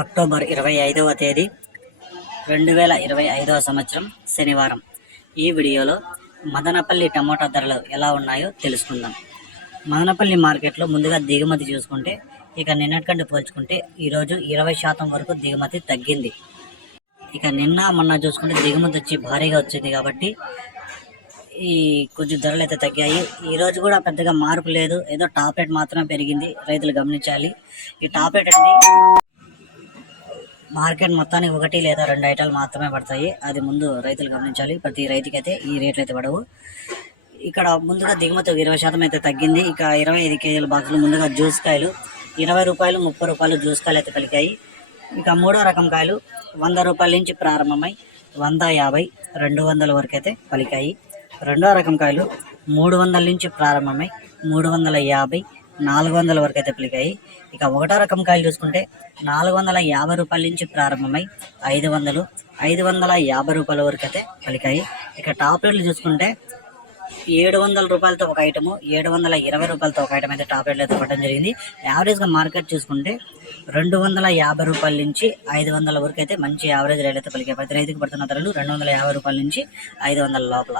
October 25వ తేదీ 2025వ సంవత్సరం శనివారం. ఈ వీడియోలో మదనపల్లి టమోటా ధరలు ఎలా ఉన్నాయో తెలుసుకుందాం. మదనపల్లి మార్కెట్లో ముందుగా దిగుమతి చూసుకుంటే ఇక నిన్నటికంటే పోల్చుకుంటే ఈరోజు 20% వరకు దిగుమతి తగ్గింది. ఇక నిన్న మొన్న చూసుకుంటే దిగుమతి వచ్చి భారీగా వచ్చింది కాబట్టి ఈ కొంచెం ధరలు అయితే తగ్గాయి. ఈరోజు కూడా పెద్దగా మార్పు లేదు, ఏదో టాప్ రేట్ మాత్రమే పెరిగింది. రైతులు గమనించాలి. ఈ టాప్ రేట్ అనేది మార్కెట్ మొత్తానికి 1 లేదా 2 ఐటాలు మాత్రమే పడతాయి. అది ముందు రైతులు గమనించాలి. ప్రతి రైతుకి అయితే ఈ రేట్లు అయితే పడవు. ఇక్కడ ముందుగా దిగుమతి 20% అయితే తగ్గింది. ఇక 25 కేజీల బాక్సులు ముందుగా జ్యూస్ కాయలు 20 రూపాయలు 30 రూపాయలు జ్యూస్ కాయలు అయితే పలికాయి. ఇక మూడో రకం కాయలు 100 రూపాయల నుంచి ప్రారంభమై 150 200 వరకు అయితే పలికాయి. రెండో రకం కాయలు 300 నుంచి ప్రారంభమై 350 400 వరకు అయితే పలికాయి. ఇక ఒకటో రకం కాయలు చూసుకుంటే 450 రూపాయల నుంచి ప్రారంభమై 500 550 రూపాయల వరకు అయితే పలికాయి. ఇక టాప్ రేట్లు చూసుకుంటే 700 రూపాయలతో ఒక ఐటము, 720 రూపాయలతో ఒక ఐటమ్ అయితే టాప్ రేట్లు అయితే పడడం జరిగింది. యావరేజ్గా మార్కెట్ చూసుకుంటే 250 రూపాయల నుంచి 500 వరకు అయితే మంచి యావరేజ్ రేట్లు అయితే పలికాయి. ప్రతి రైతుకి పడుతున్న ధరలు 250 రూపాయల నుంచి 500 లోపల.